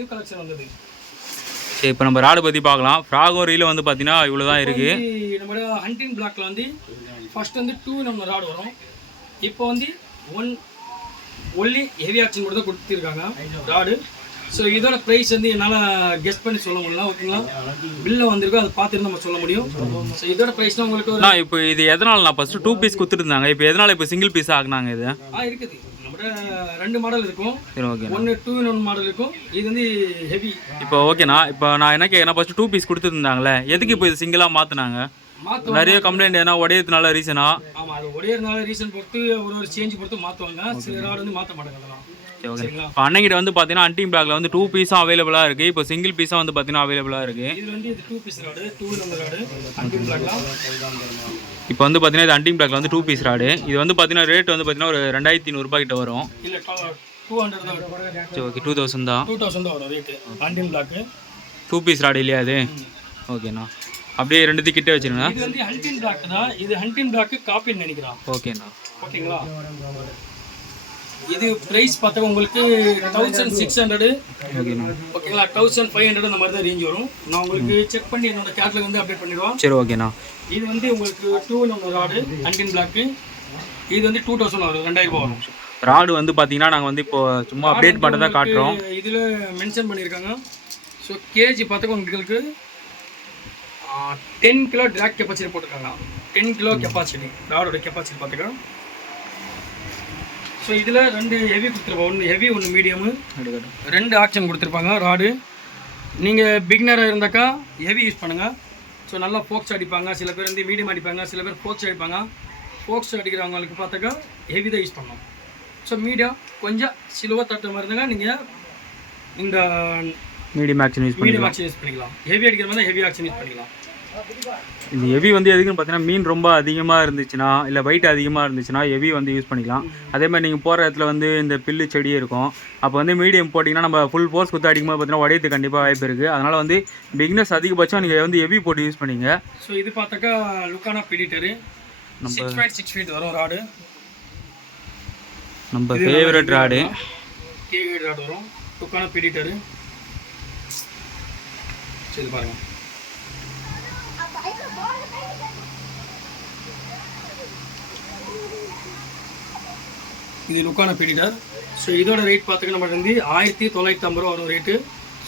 New collection வந்தது. சரி, இப்போ நம்ம ராடு பற்றி பார்க்கலாம். ஃப்ராகோ ரீல் வந்து பார்த்தீங்கன்னா இவ்வளோ தான் இருக்குது. நம்ம ஹண்டிங் பிளாக்ல வந்து ஃபர்ஸ்ட் வந்து 2 நம்ம ராடு வரும். இப்போ வந்து 1 ஒன்லி ஹெவி ஆக்ஷன் மட்டும் தான் கொடுத்துருக்காங்க ராடு. ஸோ இதோட ப்ரைஸ் வந்து என்னால் கெஸ் பண்ணி சொல்ல முடியல. ஓகேங்களா, பில்ல வந்திருக்கோம், அதை பார்த்துட்டு நம்ம சொல்ல முடியும். ஸோ இதோட ப்ரைஸ்லாம் உங்களுக்கு இப்போ இது எதனால் நான் ஃபஸ்ட்டு 2 பீஸ் கொடுத்துருந்தாங்க, இப்போ எதனால் இப்போ சிங்கிள் பீஸ் ஆகினாங்க? இது இருக்குது. நம்மகிட்ட 2 மாடல் இருக்கும். சரி, ஓகே. 1 2-in-1 மாடல் இருக்கும். இது வந்து ஹெவி. இப்போ ஓகேண்ணா, இப்போ நான் என்ன கேட்குறேன், ஃபஸ்ட்டு 2 பீஸ் கொடுத்துருந்தாங்களே, எதுக்கு இப்போ இது சிங்கிளாக மாற்றினாங்க? நிறைய கம்ப்ளைண்ட் ஏன்னா உடையதுனால ரீசனா? ஆமாம், அது உடையறதுனால ரீசன் பொறுத்து ஒரு சேஞ்ச் பொறுத்து மாற்றுவாங்க. சில ராடு வந்து மாற்ற மாட்டாங்க. அதெல்லாம் இப்போ அன்னைக்கிட்ட வந்து பார்த்தீங்கன்னா ஹண்டிங் பிளாக்ல வந்து 2 பீஸும் அவைலபிளாக இருக்குது. இப்போ சிங்கிள் பீஸும் வந்து பார்த்தீங்கன்னா அவைலபிளாக இருக்குது. இது வந்து இது 2 piece rod, 2-in-1 rod hunting பிளாக்ல. இப்போ வந்து பார்த்தீங்கன்னா இது ஹண்டிங் பிளாக்ல வந்து 2 பீஸ் ராடு. இது வந்து பார்த்தீங்கன்னா ரேட் வந்து பார்த்தீங்கன்னா ஒரு 2300 ரூபாய் கிட்ட வரும். இல்லை 200 தான் வரும். சரி, ஓகே. 2000 தான். 2000 தான் வரும் rate hunting black. 2 piece rod இல்லையா அது? ஓகேண்ணா, அப்படியே 2 கிட்ட வச்சுருங்க. இது வந்து ஹண்டிங் பிளாக் தான். இது ஹண்டிங் பிளாக் காப்பின்னு நினைக்கிறேன். ஓகேண்ணா, ஓகேங்களா. இது பிரைஸ் பார்த்தா உங்களுக்கு 1600. ஓகேண்ணா, ஓகேங்களா. 1500 அந்த மாதிரி தான் ரேஞ்ச் வரும். நான் உங்களுக்கு செக் பண்ணி என்னோட கேட்லாக் வந்து அப்டேட் பண்ணிடுவோம். சரி, ஓகேண்ணா. இது வந்து உங்களுக்கு 2-in-1 ராடு ஹண்டிங் பிளாக். இது வந்து 2000 வரும், 2000 ரூபாய் வரும். ராடு வந்து பார்த்தீங்கன்னா நாங்கள் வந்து இப்போ சும்மா அப்டேட் பண்ண தான் காட்டுறோம். இதில் மென்ஷன் பண்ணியிருக்காங்க. ஸோ கேஜி பார்த்தா உங்களுக்கு 10 கிலோ ட்ராக் கெப்பாசிட்டி போட்டிருக்காங்க. 10 கிலோ கெப்பாசிட்டி ராடோட கெப்பாசிட்டி பார்த்துக்கலாம். ஸோ இதில் 2 ஹெவி கொடுத்துருப்பாங்க. 1 ஹெவி 1 மீடியமு, 2 ஆக்ஷன் கொடுத்துருப்பாங்க ராடு. நீங்கள் பிகினராக இருந்தாக்கா ஹெவி யூஸ் பண்ணுங்கள். ஸோ நல்லா ஃபோக்ஸ் அடிப்பாங்க. சில பேர் வந்து மீடியம் அடிப்பாங்க, சில பேர் ஃபோக்ஸ் அடிப்பாங்க. ஃபோக்ஸ் அடிக்கிறவங்களுக்கு பார்த்தாக்கா ஹெவி தான் யூஸ் பண்ணணும். ஸோ மீடியம் கொஞ்சம் சிலுவை தட்டுற மாதிரி இருந்தாங்க நீங்கள் இந்த மீடியம் ஆக்ஷன் யூஸ் பண்ணிக்கலாம். ஹெவி அடிக்கிற மாதிரி ஹெவி ஆக்ஷன் யூஸ் பண்ணிக்கலாம். இந்த ஹெவி வந்து எதுக்குன்னு பார்த்தீங்கன்னா மீன் ரொம்ப அதிகமாக இருந்துச்சுன்னா இல்லை வெயிட் அதிகமாக இருந்துச்சுன்னா ஹெவி வந்து யூஸ் பண்ணிக்கலாம். அதே மாதிரி நீங்கள் போகிற இடத்துல வந்து இந்த பில்லு செடி இருக்கும், அப்போ வந்து மீடியம் போட்டிங்கன்னா நம்ம ஃபுல் ஃபோர்ஸ் கொடுத்து அடிக்கும்போது பார்த்தீங்கன்னா உடையது கண்டிப்பாக வாய்ப்பு இருக்குது. அதனால் வந்து பிகினர்ஸ் அதிகபட்சம் நீங்கள் வந்து ஹெவி போட்டு யூஸ் பண்ணிங்க. ஸோ இது பார்த்தாக்கா லுக்கானா பிடிட்டரு 6.6 ஃபீட் வரும் ராடு. நம்ம ஃபேவரட் ராடு வரும் லுக்கானா பிடிட்டரு. சரி பாருங்கள், இது லுக்கான பீடிட்டர். ஸோ இதோட ரேட் பார்த்துக்க நம்ம வந்து 1950 ரூபா வரும் ரேட்டு.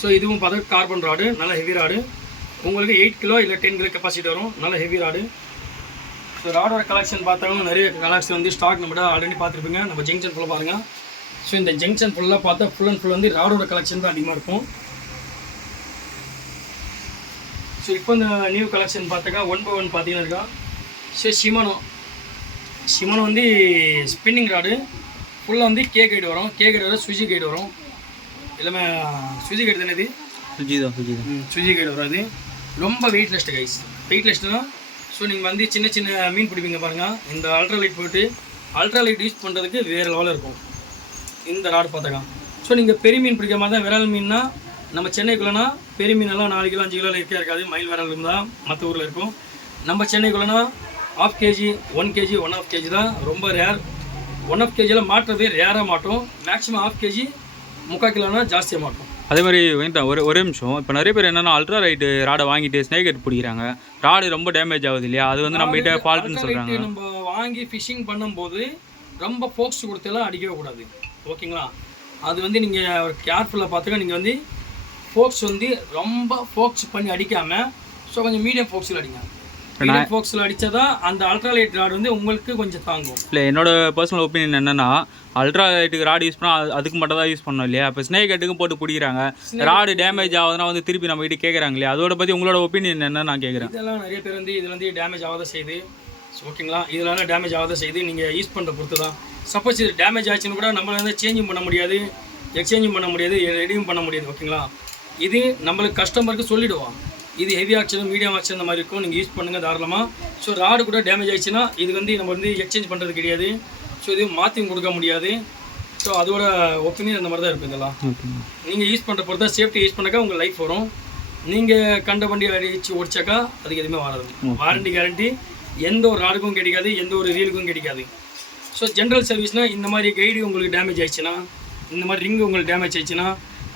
ஸோ இதுவும் பார்த்தா கார்பன் ராடு, நல்ல ஹெவி ராடு. உங்களுக்கு 8 கிலோ இல்லை 10 கிலோ கெப்பாசிட்டி வரும், நல்ல ஹெவி ராடு. ஸோ ராடோட கலெக்ஷன் பார்த்தாங்கன்னா நிறைய கலெக்ஷன் வந்து ஸ்டாக் நம்ம ஆல்ரெடி பார்த்துருப்பீங்க. நம்ம ஜங்ஷன் ஃபுல்லாக பாருங்கள். ஸோ இந்த ஜங்ஷன் ஃபுல்லாக பார்த்தா ஃபுல் அண்ட் ஃபுல் வந்து ராடோட கலெக்ஷன் தான் அதிகமாக இருக்கும். ஸோ இப்போ இந்த நியூ கலெக்ஷன் பார்த்தாக்கா 1/1 பார்த்தீங்கன்னா இருக்கா. ஸோ ஷிமானோ வந்து ஸ்பின்னிங் ராடு ஃபுல்லாக வந்து கே கைடு வரும். கே கைடு வரும், சுஜி கைடு வரும். எல்லாமே சுஜி கைடு தானே? இது சுஜி கைடு வரும். அது ரொம்ப வெயிட்லெஸ்ட்டு கைஸ். வெயிட்லெஸ்ட்டுனா ஸோ நீங்கள் வந்து சின்ன சின்ன மீன் பிடிப்பீங்க பாருங்கள். இந்த அல்ட்ரா லைட் போய்ட்டு அல்ட்ரா லைட் யூஸ் பண்ணுறதுக்கு வேறு லெவலில் இருக்கும் இந்த ராடு பார்த்தாக்கா. ஸோ நீங்கள் பெரிய மீன் பிடிக்கிற மாதிரி தான். விரல் மீன்னா நம்ம சென்னைக்குள்ளனா பெரிய மீனெல்லாம் 4 கிலோ 5 கிலோவில் இருக்காது. மயில் விரல் இருந்தால் மற்ற ஊரில் இருக்கும். நம்ம சென்னைக்குள்ளனா 1/2 kg 1 kg 1/2 kg தான் ரொம்ப ரேர். 1/2 kg மாட்டுறது ரேராக மாட்டோம். மேக்ஸிமம் 1/2 kg 3/4 கிலோனா ஜாஸ்தியாக மாட்டோம். அதே மாதிரி ஒரே நிமிஷம், இப்போ நிறைய பேர் என்னென்னா அல்ட்ரா ரைட்டு ராடை வாங்கிட்டு ஸ்னேக் ஹெட் பிடிக்கிறாங்க. ராடு ரொம்ப டேமேஜ் ஆகுது இல்லையா? அது வந்து நம்ம கிட்ட ஃபால்ட்டுன்னு சொல்கிறாங்க. நம்ம வாங்கி ஃபிஷிங் பண்ணும்போது ரொம்ப ஃபோக்ஸ் கொடுத்தெல்லாம் அடிக்கவே கூடாது. ஓகேங்களா, அது வந்து நீங்கள் ஒரு கேர்ஃபுல்லாக பார்த்துக்க. நீங்கள் வந்து ஃபோக்ஸ் வந்து ரொம்ப ஃபோக்ஸ் பண்ணி அடிக்காமல் ஸோ கொஞ்சம் மீடியம் ஃபோக்ஸில் அடிங்க. மீடியம் ஃபோக்ஸில் அடித்தா அந்த அல்ட்ரா லைட் ராடு வந்து உங்களுக்கு கொஞ்சம் தாங்கும். இல்லை, என்னோட பர்சனல் ஒப்பீனியன் என்னென்னா அல்ட்ரா லைட்டுக்கு ராடு யூஸ் பண்ணால் அதுக்கு மட்டும் தான் யூஸ் பண்ணோம் இல்லையா? இப்போ ஸ்னேக் ஹெட்டுக்கும் போட்டு பிடிக்கிறாங்க. ராடு டேமேஜ் ஆகுதுன்னா வந்து திருப்பி நம்ம கிட்ட கேட்குறாங்க இல்லையா? அதோட பற்றி உங்களோட ஒப்பீனியன் என்ன நான் கேட்குறேன். இதெல்லாம் நிறைய பேர் வந்து இதில் வந்து டேமேஜ் ஆகாத செய்யுது. ஓகேங்களா, இதெல்லாம் டேமேஜ் ஆகாத செய்யுது. நீங்கள் யூஸ் பண்ணுற பொறுத்து தான். சப்போஸ் இது டேமேஜ் ஆச்சுன்னு கூட நம்மளை வந்து சேஞ்சும் பண்ண முடியாது, எக்ஸ்சேஞ்சும் பண்ண முடியாது, ரெடியும் பண்ண முடியாது. ஓகேங்களா, இது நம்மளுக்கு கஸ்டமருக்கு சொல்லிவிடுவோம். இது ஹெவி ஆக்ஷன் மீடியம் ஆக்ஷன் இந்த மாதிரி இருக்கும், நீங்கள் யூஸ் பண்ணுங்கள் தாராளமாக. ஸோ ராடு கூட டேமேஜ் ஆகிடுச்சுன்னா இது வந்து நம்ம வந்து எக்ஸ்சேஞ்ச் பண்ணுறது கிடையாது. ஸோ இது மாற்றி கொடுக்க முடியாது. ஸோ அதோட ஒப்பீனியன் அந்த மாதிரி தான் இருக்கும். இதெல்லாம் நீங்கள் யூஸ் பண்ணுற பொறுத்தா சேஃப்டி யூஸ் பண்ணாக்கா உங்கள் லைஃப் வரும். நீங்கள் கண்ட வண்டி அடிச்சு ஓடிச்சாக்கா அதுக்கு எதுவுமே வராது. வாரண்டி கேரண்டி எந்த ஒரு ராடுக்கும் கிடைக்காது, எந்த ஒரு ரீலுக்கும் கிடைக்காது. ஸோ ஜென்ரல் சர்வீஸ்னால் இந்த மாதிரி கைடு உங்களுக்கு டேமேஜ் ஆயிடுச்சுன்னா, இந்த மாதிரி ரிங்கு உங்களுக்கு டேமேஜ் ஆயிடுச்சுன்னா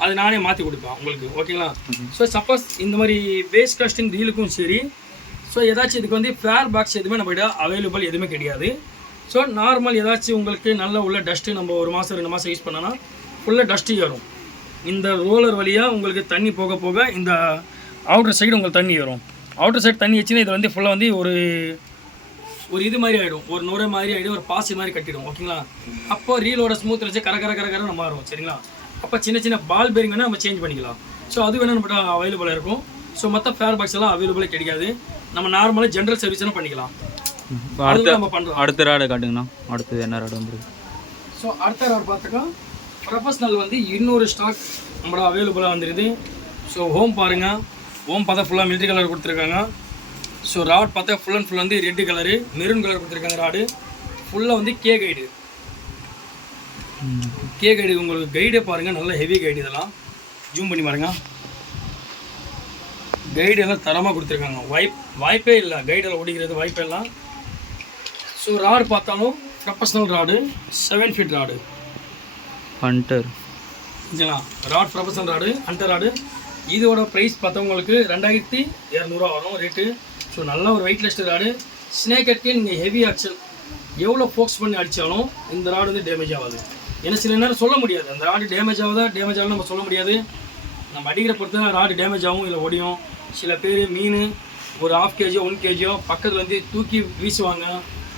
அது நானே மாற்றி கொடுப்பேன் உங்களுக்கு, ஓகேங்களா? ஸோ சப்போஸ் இந்த மாதிரி பேஸ் காஸ்டிங் ரீலுக்கும் சரி, ஸோ ஏதாச்சும் இதுக்கு வந்து ஃபேர் பாக்ஸ் எதுவுமே நம்மகிட்ட அவைலபிள் எதுவுமே கிடையாது. ஸோ நார்மல் ஏதாச்சும் உங்களுக்கு நல்ல உள்ள டஸ்ட்டு நம்ம 1 மாதம் 2 மாதம் யூஸ் பண்ணோன்னா ஃபுல்லாக டஸ்ட்டு ஏறும். இந்த ரோலர் வழியாக உங்களுக்கு தண்ணி போக போக இந்த அவுட்டர் சைடு உங்களுக்கு தண்ணி வரும். அவுட்டர் சைடு தண்ணி வச்சுன்னா இது வந்து ஃபுல்லாக வந்து ஒரு இது மாதிரி ஆகிடும், ஒரு நுரை மாதிரி ஆகிடும், ஒரு பாசி மாதிரி கட்டிடும், ஓகேங்களா? அப்போ ரீலோட ஸ்மூத்னஸ் கர நம்ம மாறும், சரிங்களா? அப்போ சின்ன சின்ன பால் பேரிங் வேணால் நம்ம சேஞ்ச் பண்ணிக்கலாம். ஸோ அது வேணால் நம்மகிட்ட அவைலபிளாக இருக்கும். ஸோ மற்ற ஃபேர் பாக்ஸ் எல்லாம் அவைலபிளாக கிடைக்காது. நம்ம நார்மலாக ஜென்ரல் சர்வீஸ்லாம் பண்ணிக்கலாம். நம்ம பண்ணுறோம். அடுத்த ராடு காட்டுங்கண்ணா. அடுத்தது என்ன ராடு வந்துருக்கு? ஸோ அடுத்த ராடு பார்த்துக்கா ப்ரொஃபஷ்னல் வந்து 200 ஸ்டாக் நம்மளோட அவைலபிளாக வந்துடுது. ஸோ ஹோம் பாருங்கள், ஹோம் பார்த்தா ஃபுல்லாக மிலிட்ரி கலர் கொடுத்துருக்காங்க. ஸோ ராட் பார்த்தா ஃபுல் அண்ட் ஃபுல் வந்து ரெட்டு கலரு, மெரூன் கலர் கொடுத்துருக்காங்க. ராடு ஃபுல்லாக வந்து கே கைடு உங்களுக்கு கைடே பாருங்கள், நல்ல ஹெவி கைடு. இதெல்லாம் ஜூம் பண்ணி பாருங்கள், கைடு எல்லாம் தரமாக கொடுத்துருக்காங்க. வாய்ப்பே இல்லை கைடெல்லாம் ஓடிக்கிறது வாய்ப்பே இல்லை. ஸோ ராடு பார்த்தாலும் professional rod, 7 feet rod hunter, ஓகேங்களா? Rod professional rod, hunter rod. இதோட ப்ரைஸ் பார்த்தவங்களுக்கு 2200 வரும் ரேட்டு. ஸோ நல்ல ஒரு வெயிட்லெஸ்ட் ராடு. ஸ்னேக் ஹெட்க்கு நீங்கள் ஹெவி ஆக்சல் எவ்வளோ ஃபோக்ஸ் பண்ணி அடித்தாலும் இந்த ராடு வந்து டேமேஜ் ஆகாது. ஏன்னா சில நேரம் சொல்ல முடியாது அந்த ராடு டேமேஜ் ஆகும்னு நம்ம சொல்ல முடியாது. நம்ம அடிக்கிற பொறுத்து தான் ராடு டேமேஜ் ஆகும் இல்லை ஒடியும். சில பேர் மீன் ஒரு 1/2 kg 1 kg பக்கத்தில் வந்து தூக்கி வீசுவாங்க.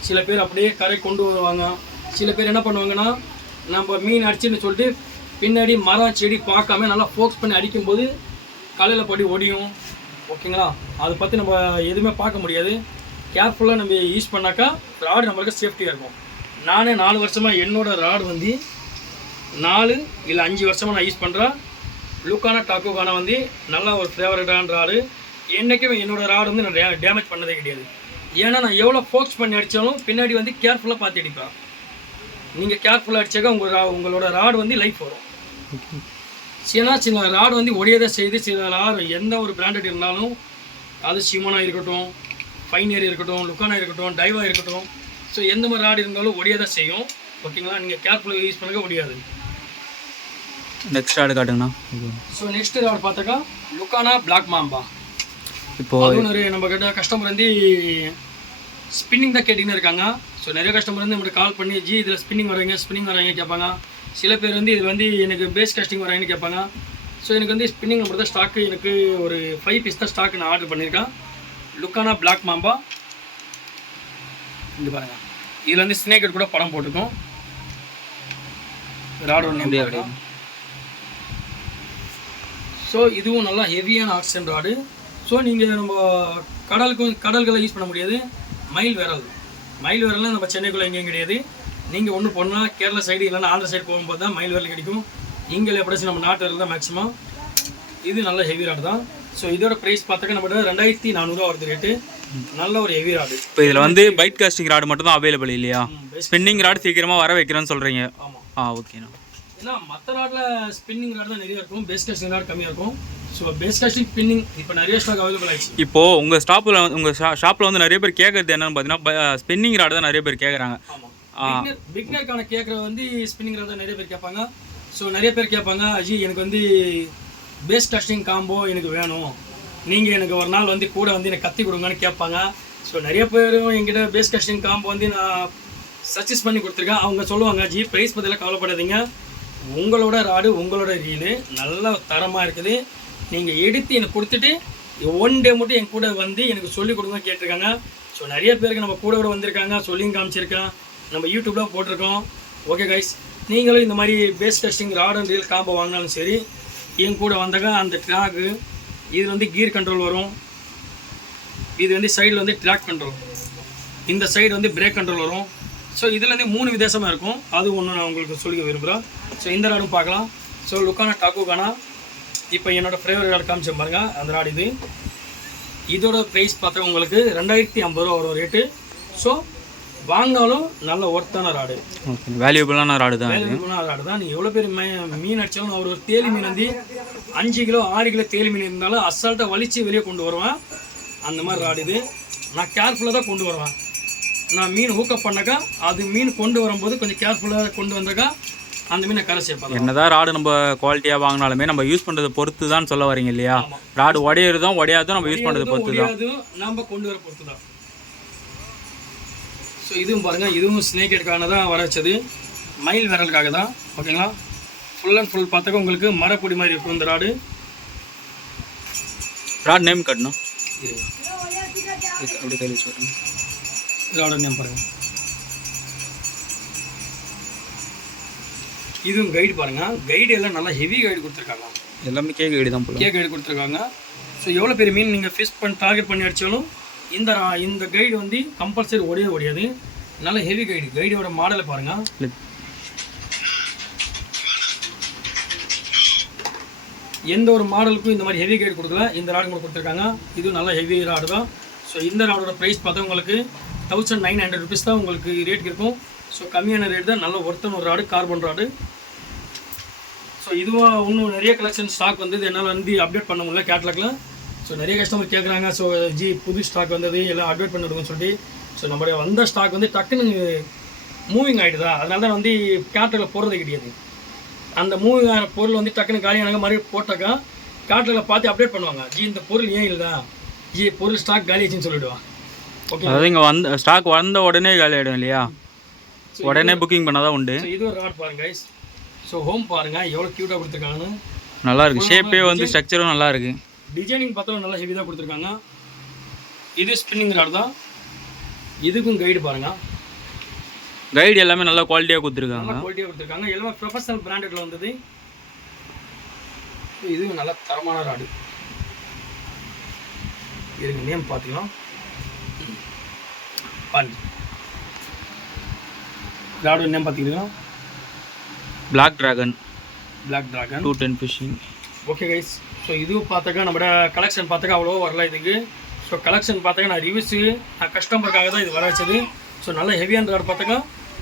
சில பேர் அப்படியே கரை கொண்டு வருவாங்க. சில பேர் என்ன பண்ணுவாங்கன்னா, நம்ம மீன் அடிச்சுன்னு சொல்லிட்டு பின்னாடி மரம் செடி பார்க்காம நல்லா ஃபோக்ஸ் பண்ணி அடிக்கும்போது காலையில் படி ஒடியும், ஓகேங்களா? அதை பற்றி நம்ம எதுவுமே பார்க்க முடியாது. கேர்ஃபுல்லாக நம்ம யூஸ் பண்ணாக்கா ராடு நம்மளுக்கு சேஃப்டியாக இருக்கும். நானே 4 வருஷமாக என்னோடய ராடு வந்து 4 இல்லை 5 வருஷமாக நான் யூஸ் பண்ணுறேன். லுக்கானா டாக்கோகானா வந்து நல்லா ஒரு ஃபேவரட்டான ராடு. என்றைக்குமே என்னோடய ராடு வந்து நான் டேமேஜ் பண்ணதே கிடையாது. ஏன்னா நான் எவ்வளோ ஃபோக்ஸ் பண்ணி அடித்தாலும் பின்னாடி வந்து கேர்ஃபுல்லாக பார்த்து அடிப்பேன். நீங்கள் கேர்ஃபுல்லாக அடித்தாக்கா உங்களோட ராடு வந்து லைஃப் வரும். சில ராடு வந்து ஒடியதை செய்து, சில ராடு எந்த ஒரு பிராண்டட் இருந்தாலும், அது ஷிமோனா இருக்கட்டும், பைனியர் இருக்கட்டும், லுக்கானா இருக்கட்டும், டைவா இருக்கட்டும், ஸோ எந்த மாதிரி ராடு இருந்தாலும் ஒடியதை செய்யும், ஓகேங்களா? நீங்கள் கேர்ஃபுல்லாக யூஸ் பண்ணக்க முடியாது. நெக்ஸ்ட் ராடு காட்டுங்கண்ணா. ஸோ நெக்ஸ்ட் ராடு பார்த்தாக்கா லுக்கானா பிளாக் மாம்பா. இப்போது அதுவும் நிறைய நம்ம கிட்ட கஸ்டமர் வந்து ஸ்பின்னிங் தான் கேட்டிங்கன்னு இருக்காங்க. ஸோ நிறைய கஸ்டமர் வந்து நம்மளுக்கு கால் பண்ணி, ஜி இதில் ஸ்பின்னிங் வராங்க கேட்பாங்க. சில பேர் வந்து இதில் வந்து எனக்கு பேஸ் காஸ்டிங் வராங்கன்னு கேட்பாங்க. ஸோ எனக்கு வந்து ஸ்பின்னிங் நம்பர் தான் ஸ்டாக்கு, எனக்கு ஒரு 5 பீஸ் தான் ஸ்டாக்கு நான் ஆர்டர் பண்ணியிருக்கேன். லுக்கானா பிளாக் மாம்பா இது பாருங்கள். இதில் வந்து ஸ்னேக் கூட படம் போட்டிருக்கோம். ராடோட நேம். ஸோ இதுவும் நல்லா ஹெவியான ஆக்சிஜன் ராடு. ஸோ நீங்கள் நம்ம கடல்களை யூஸ் பண்ண முடியாது. மயில் விரல்லாம் நம்ம சென்னைக்குள்ளே எங்கேயும் கிடையாது. நீங்கள் ஒன்று போனால் கேரளா சைடு இல்லைன்னா ஆந்திரா சைடு போகும்போது தான் மயில் விரல் கிடைக்கும். இங்கே எப்படிச்சு நம்ம நாட்டு விரல் தான் மேக்ஸிமம். இது நல்ல ஹெவி ராடு தான். ஸோ இதோட ப்ரைஸ் பார்த்தாக்க நம்ம 2400 வருது ரேட்டு. நல்ல ஒரு ஹெவி ராடு. இப்போ இதில் வந்து பைட் காஸ்டிங் ராடு மட்டும் தான் அவைலபிள் இல்லையா? ஸ்பின்னிங் ராடு சீக்கிரமாக வர வைக்கிறேன்னு சொல்கிறீங்க. ஆமாம். ஓகேண்ணா. ஏன்னா மற்ற ராடில் ஸ்பின்னிங் ராடு தான் நிறைய இருக்கும், பேஸ் காஸ்டிங் ராடு கம்மியாக இருக்கும். ஸோ பேஸ் காஸ்டிங் ஸ்பின்னிங் இப்போ நிறைய ஸ்டாக் அவைலபிள் ஆகிடுச்சு. இப்போது உங்கள் ஷாப்பில் வந்து நிறைய பேர் கேட்குறது என்னன்னு பார்த்தீங்கன்னா, ஸ்பின்னிங் ராடு தான் நிறைய பேர் கேட்குறாங்க. ஆமாம், பிக்னருக்கான கேட்குறது வந்து ஸ்பின்னிங் ராடு தான் நிறைய பேர் கேட்பாங்க. ஸோ நிறைய பேர் கேட்பாங்க, அஜி எனக்கு வந்து பேஸ் காஸ்டிங் காம்போ எனக்கு வேணும், நீங்கள் எனக்கு ஒரு நாள் வந்து கூட வந்து எனக்கு கற்றுக் கொடுங்கன்னு கேட்பாங்க. ஸோ நிறைய பேரும் என்கிட்ட பேஸ் காஸ்டிங் காம்போ வந்து நான் சஜஸ்ட் பண்ணி கொடுத்துருக்கேன். அவங்க சொல்லுவாங்க, ஜி ப்ரைஸ் பற்றிலாம் கவலைப்படாதீங்க, உங்களோட ராடு உங்களோட ரீலு நல்ல தரமாக இருக்குது, நீங்கள் எடுத்து எனக்கு கொடுத்துட்டு 1 டே மட்டும் என் கூட வந்து எனக்கு சொல்லிக் கொடுங்க கேட்டிருக்காங்க. ஸோ நிறைய பேருக்கு நம்ம கூட வந்திருக்காங்க, சொல்லியும் காமிச்சிருக்கேன், நம்ம யூடியூப்பில் போட்டிருக்கோம். ஓகே கைஸ், நீங்களும் இந்த மாதிரி base testing rod and reel combo வாங்கினாலும் சரி, என் கூட வந்தாங்க. அந்த ட்ராக்கு இது வந்து கீர் கண்ட்ரோல் வரும், இது வந்து சைடில் வந்து ட்ராக் கண்ட்ரோல், இந்த சைடு வந்து பிரேக் கண்ட்ரோல் வரும். ஸோ இதில் வந்து 3 வித்தியாசமாக இருக்கும். அது ஒன்று நான் உங்களுக்கு சொல்லிக்க விரும்புகிறேன். ஸோ இந்த ராடும் பார்க்கலாம். ஸோ லுக்கானா டாக்கோகானா இப்போ என்னோடய ஃபேவரட் ராடு காமிச்சேன் பாருங்கள், அந்த ராடு இது. இதோட ப்ரைஸ் பார்த்தா உங்களுக்கு 2050 வரும் ரேட்டு. ஸோ வாங்கினாலும் நல்ல ஒர்த்தான ராடு, வேல்யூபிளான ராடு தான். நீங்கள் எவ்வளோ பேர் மீன் அடித்தாலும் நான் ஒரு தேலி மீன் வந்து 5 கிலோ 6 கிலோ தேலி மீன் இருந்தாலும் அசால்ட்டாக வலித்து வெளியே கொண்டு வருவேன். அந்த மாதிரி ராடு இது. நான் கேர்ஃபுல்லாக தான் கொண்டு வருவேன். நான் மீன் ஹூக்கப் பண்ணாக்கா அது மீன் கொண்டு வரும்போது கொஞ்சம் கேர்ஃபுல்லாக கொண்டு வந்தாக்கா அந்த மாதிரி நான் கரை சேர்ப்பேன். என்னதான் ராடு நம்ம குவாலிட்டியாக வாங்கினாலுமே நம்ம யூஸ் பண்ணுறதை பொறுத்து தான் சொல்ல வரீங்க இல்லையா? ராடு உடையிறதும் உடையாதும் நம்ம யூஸ் பண்ணுறதை பொறுத்து தான், நம்ம கொண்டு வர பொறுத்து தான். ஸோ இதுவும் பாருங்கள், இதுவும் ஸ்னேக் ஹெட்கான தான் வர வச்சது, மயில் விரலுக்காக தான். ஓகேங்களா? ஃபுல் அண்ட் ஃபுல் பார்த்தாக்க உங்களுக்கு மரப்பொடி மாதிரி இருக்கும் இந்த ராடு. ராட் நேம் கட்டணும், அப்படி கையில் வச்சு ராட நேம் பாருங்கள். இதுவும் கைடு பாருங்கள், கைடு எல்லாம் நல்லா ஹெவி கைடு கொடுத்துருக்காங்க. எல்லாமே கேக் கைடு தான், கேக் கைடு கொடுத்துருக்காங்க. ஸோ எவ்வளோ பெரிய மீன் நீங்கள் ஃபிஷ் பண்ணி டார்கெட் பண்ணி அடித்தாலும் இந்த கைடு வந்து கம்பல்சரி ஒடையாது. நல்ல ஹெவி கைடு. கைடோட மாடலை பாருங்கள். எந்த ஒரு மாடலுக்கும் இந்த மாதிரி ஹெவி கைடு கொடுக்கல, இந்த ராடு கூட கொடுத்துருக்காங்க. இதுவும் நல்ல ஹெவி ராடு தான். ஸோ இந்த ராடோட ப்ரைஸ் பார்த்தா உங்களுக்கு 1900 rupees தான் உங்களுக்கு ரேட் இருக்கும். ஸோ கம்மியான ரேட் தான், நல்ல ஒருத்தன் ஒரு ராடு, கார்பன் ராடு. ஸோ இதுவாக இன்னும் நிறைய கலெக்ஷன் ஸ்டாக் வந்தது, என்னால் வந்து அப்டேட் பண்ண முடியல கேட்லாகில். ஸோ நிறைய கஸ்டமர் கேட்குறாங்க, ஸோ புது ஸ்டாக் வந்தது எல்லாம் அப்டேட் பண்ணிவிடுங்கன்னு சொல்லிட்டு. ஸோ நம்மளுடைய வந்த ஸ்டாக் வந்து டக்குன்னு மூவிங் ஆகிடுதா, அதனால தான் வந்து கேட்லாகில் போடுறது கிடையாது. அந்த மூவிங் ஆகிற பொருள் வந்து டக்குன்னு காலியானாங்க மறுபடியும் போட்டாக்கா கேட்லாகில் பார்த்து அப்டேட் பண்ணுவாங்க. இந்த பொருள் ஏன் இல்லை, பொருள் ஸ்டாக் காலி ஆச்சுன்னு சொல்லிவிடுவான். ஓகே, அதாவது இங்கே வந்த ஸ்டாக் வந்த உடனே காலி ஆகிடும் இல்லையா? உடனே புக்கிங் பண்ணாதான் உண்டு. இது ஒரு ராட் பாருங்க கைஸ். ஸோ ஹோம் பாருங்க எவ்வளோ க்யூட்டாக கொடுத்துருக்காங்கன்னு. நல்லா இருக்கு, ஷேப்பே வந்து ஸ்ட்ரக்சரும் நல்லா இருக்கு. டிசைனிங் பார்த்தாலும் நல்லா ஹெவி தான் கொடுத்துருக்காங்க. இது ஸ்பின்னிங் ராட் தான். இதுக்கும் கைடு பாருங்க, கைடு எல்லாமே நல்ல குவாலிட்டியாக கொடுத்துருக்காங்க. நல்லா குவாலிட்டியாக கொடுத்துருக்காங்க. எல்லாமே ப்ரொஃபஷனல் பிராண்டட்ல வந்தது. இதுவும் நல்ல தரமான ராடு. இதுக்கு நேம் பார்த்தீங்கன்னா ராடு நேம் பார்த்தீங்கன்னா black dragon. 210 fishing. Okay guys. So இதுவும் பார்த்தாக்கா நம்மளோட கலெக்ஷன் பார்த்தாக்கா அவ்வளோ வரல இதுக்கு. ஸோ கலெக்ஷன் பார்த்தாக்கா நான் ரிவ்யூஸு நான் கஸ்டமருக்காக தான் இது வர வச்சது. ஸோ நல்ல ஹெவியான ராடு பார்த்தாக்கா.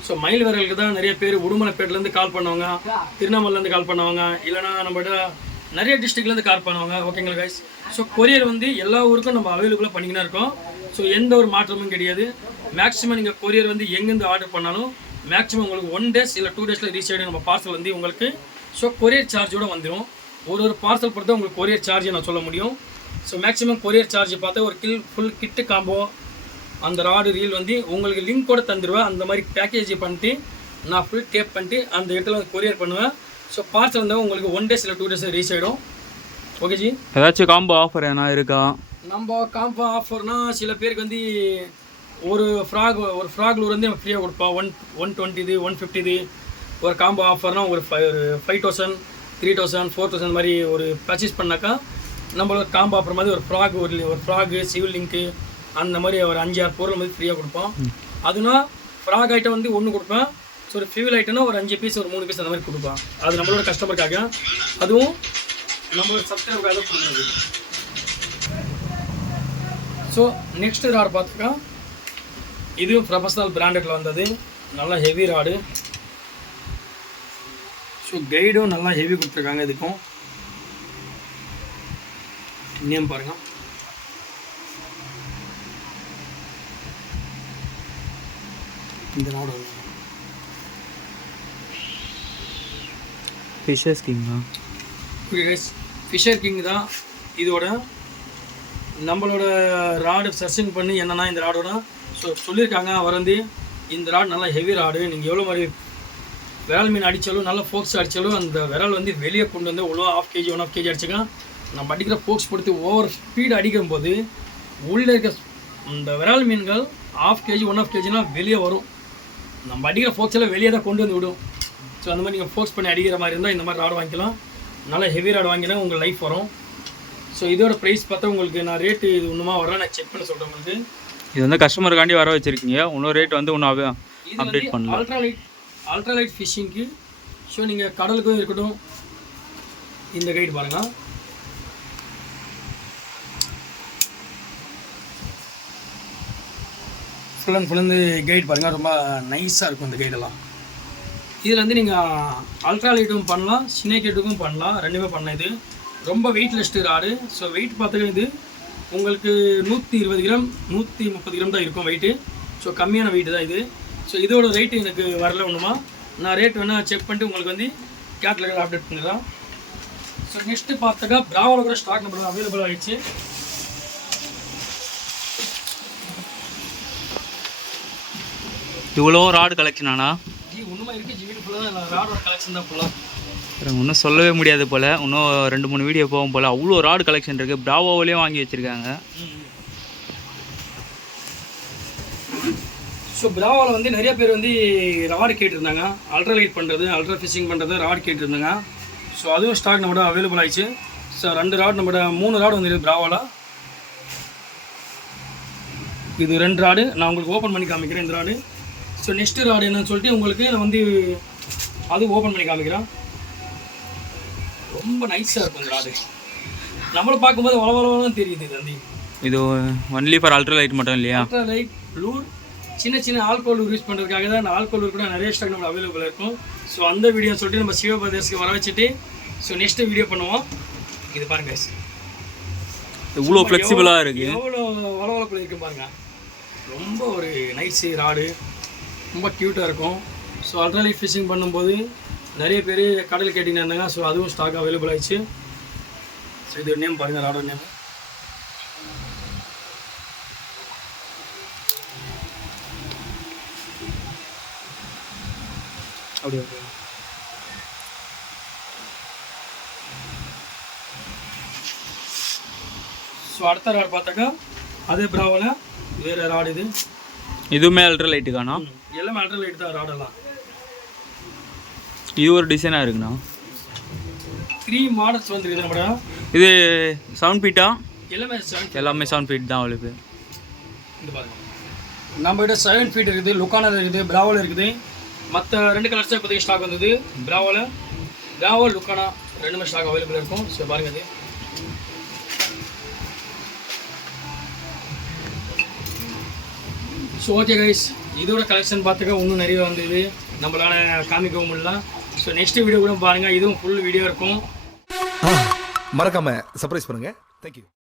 ஸோ மயில் விரலுக்கு தான் நிறைய பேர் உடுமலைப்பேட்டிலேருந்து கால் பண்ணுவாங்க, திருவண்ணாமலேருந்து கால் பண்ணுவாங்க, இல்லைனா நம்மளோட நிறைய டிஸ்ட்ரிக்ட்லேருந்து கால் பண்ணுவாங்க. ஓகேங்களா கைஸ்? ஸோ கொரியர் வந்து எல்லா ஊருக்கும் நம்ம அவைலபிளாக பண்ணிக்கினா இருக்கோம். ஸோ எந்த ஒரு மாற்றமும் கிடையாது. மேக்ஸிமம் நீங்கள் கொரியர் வந்து எங்கேருந்து ஆர்டர் பண்ணாலும் மேக்ஸிமம் உங்களுக்கு 1 days இல்லை 2 days ரீச் ஆகிடும் நம்ம பார்சல் வந்து உங்களுக்கு. ஸோ கொரியர் சார்ஜோடு வந்துடும். ஒரு பார்சல் பொறுத்த உங்களுக்கு கொரியர் சார்ஜை நான் சொல்ல முடியும். ஸோ மேக்ஸிமம் கொரியர் சார்ஜ் பார்த்தா ஒரு ஃபுல் கிட்டு காம்போ அந்த ராடு ரீல் வந்து உங்களுக்கு லிங்க் கூட தந்துடுவேன். அந்த மாதிரி பேக்கேஜ் பண்ணிட்டு நான் ஃபுல் டேப் பண்ணிட்டு அந்த இடத்துல வந்து கொரியர் பண்ணுவேன். ஸோ பார்சல் வந்து உங்களுக்கு 1 days இல்லை 2 days ரீச் ஆகிடும். Okay G. ஏதாச்சும் காம்போ ஆஃபர் என்ன இருக்கா? நம்ம காம்போ ஆஃபர்னால் சில பேருக்கு வந்து ஒரு ஃப்ராக் லூர் வந்து ஃப்ரீயாக கொடுப்பா. 120 150 ஒரு காம்போ ஆஃபர்னால் ஒரு 5000 3000 4000 மாதிரி ஒரு பர்ச்சேஸ் பண்ணாக்கா நம்மளுக்கு காம்போ ஆஃபர் மாதிரி ஒரு ஃப்ராகு சிவில் லிங்க்கு அந்த மாதிரி ஒரு 5-6 பொருள் மாதிரி ஃப்ரீயாக கொடுப்போம். அதுனா ஃப்ராக் ஐட்டம் வந்து 1 கொடுப்பேன். ஸோ ஒரு ஃபியூல் ஐட்டம்னா ஒரு 5 பீஸ் ஒரு 3 பீஸ் அந்த மாதிரி கொடுப்பேன். அது நம்மளோட கஸ்டமருக்காக, அதுவும் நம்மளோட சப்ஸ்கிரைபருக்காக கொடுக்குறது. ஸோ நெக்ஸ்ட் ராடு பார்த்துக்கா, இதுவும் ப்ரொஃபஷனல் பிராண்டடில் வந்தது, நல்லா ஹெவி ராடு. ஸோ கைடும் நல்லா ஹெவி கொடுத்துருக்காங்க. இதுக்கும் நேம் பாருங்கள். இந்த ராடு ஃபிஷர்ஸ் கிங் தான். ஓகே கைஸ், ஃபிஷர் கிங் தான். இதோட நம்மளோட ராடு சர்ச்சிங் பண்ணி என்னென்னா இந்த ராடோட ஸோ சொல்லியிருக்காங்க. அவர் வந்து இந்த ராடு நல்லா ஹெவி ராடு, நீங்கள் எவ்வளோ மாதிரி விரல் மீன் அடித்தாலும் நல்லா ஃபோக்ஸ் அடித்தாலும் அந்த விரல் வந்து வெளியே கொண்டு வந்து எவ்வளோ 1/2 kg 1/2 kg அடிச்சுக்கா நம்ம அடிக்கிற ஃபோக்ஸ் கொடுத்து ஓவர் ஸ்பீடு அடிக்கும் போது உள்ளே இருக்க இந்த விரல் மீன்கள் 1/2 kg 1/2 kgனா வெளியே வரும். நம்ம அடிக்கிற ஃபோக்ஸ் எல்லாம் வெளியே தான் கொண்டு வந்து விடும். ஸோ அந்த மாதிரி நீங்கள் ஃபோக்ஸ் பண்ணி அடிக்கிற மாதிரி இருந்தால் இந்த மாதிரி ராடு வாங்கிக்கலாம். நல்லா ஹெவி ராடு வாங்கினா உங்கள் லைஃப் வரும். ஸோ இதோட ப்ரைஸ் பார்த்தா உங்களுக்கு நான் ரேட்டு இது ஒன்றுமா வரலாம், நான் செக் பண்ண சொல்கிறேன் உங்களுக்கு. இது வந்து கஸ்டமருக்காண்டி வர வச்சுருக்கீங்க, இன்னொரு ரேட் வந்து ஒன்றும் அப்டேட் பண்ணலாம். அல்ட்ராலைட் ஃபிஷிங்க்கு. ஸோ நீங்கள் கடலுக்கும் இருக்கட்டும் இந்த கைடு பாருங்கள். ஃபுல் அண்ட் ஃபுல் வந்து கைடு பாருங்கள், ரொம்ப நைஸாக இருக்கும் இந்த கைடெல்லாம். இதில் வந்து நீங்கள் அல்ட்ராலைட்டும் பண்ணலாம், ஸ்னேக்கெட்டுக்கும் பண்ணலாம், ரெண்டுமே பண்ணலாம். இது ரொம்ப வெயிட்லெஸ்ட்டு ராடு. ஸோ வெயிட் பார்த்தீங்கன்னா இது உங்களுக்கு 120 கிராம் 130 கிராம் தான் இருக்கும் வெயிட்டு. ஸோ கம்மியான வெயிட்டு தான் இது. ஸோ இதோட ரேட்டு எனக்கு வரல ஒன்றுமா. நான் ரேட் வேணால் செக் பண்ணிட்டு உங்களுக்கு வந்து கேட்லாகில் அப்டேட் பண்ணிடுறேன். ஸோ நெக்ஸ்ட்டு பார்த்தாக்கா பிராவோவில் கூட ஸ்டாக் நம்மளுக்கு அவைலபிள் ஆகிடுச்சு. இவ்வளோ ராடு கலெக்ஷன் ஆனா ஒன்றுமா இருக்குது ஜிவி ஃபுல்லாக தான் ராடோட கலெக்ஷன் தான் ஃபுல்லாக. இன்னும் சொல்லவே முடியாது போல், இன்னும் 2-3 வீடியோ போகும் போல். அவ்வளோ ராடு கலெக்ஷன் இருக்குது. பிராவோவிலேயும் வாங்கி வச்சுருக்காங்க. ஸோ பிராவோவில் வந்து நிறைய பேர் வந்து ராடு கேட்டிருந்தாங்க, அல்ட்ராலைட் பண்ணுறது, அல்ட்ரா ஃபிஷிங் பண்ணுறது ராடு கேட்டிருந்தாங்க. ஸோ அதுவும் ஸ்டாக் நம்மளோட அவைலபிள் ஆயிடுச்சு. ஸோ 2 ராடு நம்மளோட 3 ராடு வந்துருக்கு பிராவோவில். இது 2 ராடு நான் உங்களுக்கு ஓப்பன் பண்ணி காமிக்கிறேன் இந்த ராடு. ஸோ நெக்ஸ்ட்டு ராடு என்னன்னு சொல்லிட்டு உங்களுக்கு நான் வந்து அது ஓப்பன் பண்ணி காமிக்கிறேன். ரொம்ப நைஸாக இருக்கும் இந்த ராடு. நம்மளை பார்க்கும்போது வளவளன்னு தெரியுது. இது வந்து இது ஒன்லி ஃபார் அல்ட்ராலைட் மட்டும் இல்லையா? அல்ட்ராலைட் லூர் சின்ன ஆல்கோல் லூர் யூஸ் பண்ணுறதுக்காக தான். அந்த ஆல்கோல் லூர் கூட நிறைய ஸ்டாக் நம்ம அவைலபிள் இருக்கும். ஸோ அந்த வீடியோ சொல்லிட்டு நம்ம சிவபிரதேஷ்க்கு வர வச்சுட்டு ஸோ நெக்ஸ்ட்டு வீடியோ பண்ணுவோம். இது பாருங்க இவ்வளோ ஃப்ளெக்சிபிளாக இருக்குது, எவ்வளோ வளவளப்பில் இருக்குது பாருங்கள். ரொம்ப ஒரு நைஸு ராடு, ரொம்ப க்யூட்டாக இருக்கும். ஸோ அல்ட்ராலைட் ஃபிஷிங் பண்ணும்போது நிறைய பேர் கடல் கேட்டிங்கன்னா இருந்தாங்க. ஸோ அதுவும் ஸ்டாக் அவைலபிள் ஆகிடுச்சு. ஸோ இது நேம் பாருங்கள், ராடோட நேம். அப்படியே ஸோ அடுத்த ராடு பார்த்தாக்கா அதே பிராவில் வேறு ராடு. இதுவுமே அல்ட்ராலைட்டுக்கானா? எல்லாமே அல்ட்ராலைட் தான் ராடெல்லாம். இது ஒரு டிசைனாக இருக்குண்ணா. 3 மாடல்ஸ் வந்துருக்குது நம்மளோட. இது 7 ஃபீட்டா? எல்லாமே 7 ஃபீட் தான் அவளுக்கு. இது பாருங்கள், நம்மகிட்ட 7 ஃபீட் இருக்குது, லுக்கானில் இருக்குது, பிராவில் இருக்குது. மற்ற 2 கலர்ஸ் தான் இப்போதைக்கு ஸ்டாக் வந்தது. பிராவோ லுக்கானா 2மே ஸ்டாக் அவைலபிள் இருக்கும். ஸோ பாருங்கள் இது. ஸோ ஓகே கைஸ், இதோட கலெக்ஷன் பார்த்துக்க இன்னும் நிறைய வந்தது, நம்மளால் காமிக்கவும் முடியல. ஸோ நெக்ஸ்ட் வீடியோ கூட பாருங்கள், இதுவும் ஃபுல் வீடியோ இருக்கும். மறக்காமல் சர்ப்ரைஸ் பண்ணுங்கள். தேங்க்யூ.